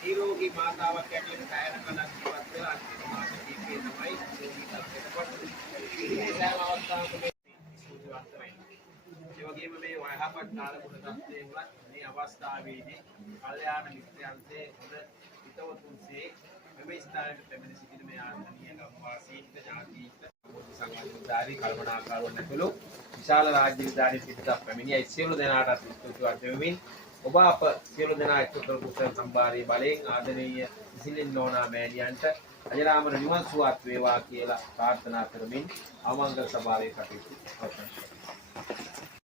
නිරෝගී මාතාවක් ඇටියට කායන කලක් ජීවත් වෙලා අන්තිම මාස කීපේ තමයි නිරෝගී තත්ත්වයටපත් වෙන්නේ. මේ සෑම අවස්ථාවකම සූතිවන්ත වෙන්නේ. ඒ වගේම මේ වයහපත් කාලගුණ තත්ත්වයේ වුණත් මේ අවස්ථාවේදී කල්යාණ මිත්‍රයන්සේ හොඳ හිතවතුන්සේ මෙම ස්ථානයට පැමිණ සිටින මේ ආත්මීය ගම්වාසීන්ට ඥාතීන්ට සංඝාධිකාරී කල්පනාකාරවන්න ඇතුළු විශාල රාජ්‍ය විධානයේ පිටත පැමිණිය සියලු දෙනාට ස්තුතිවන්ත වෙමින් ඔබ අප සියලු දෙනා එක්ව කළ කුසල සම්භාරයේ බලයෙන් ආදරණීය සිසිලින් නෝනා මෑණියන්ට අජරාමර නිවන් සුවත් වේවා කියලා ප්‍රාර්ථනා කරමින් ආමංගල සභාවේ කටයුතු අවසන් කරනවා.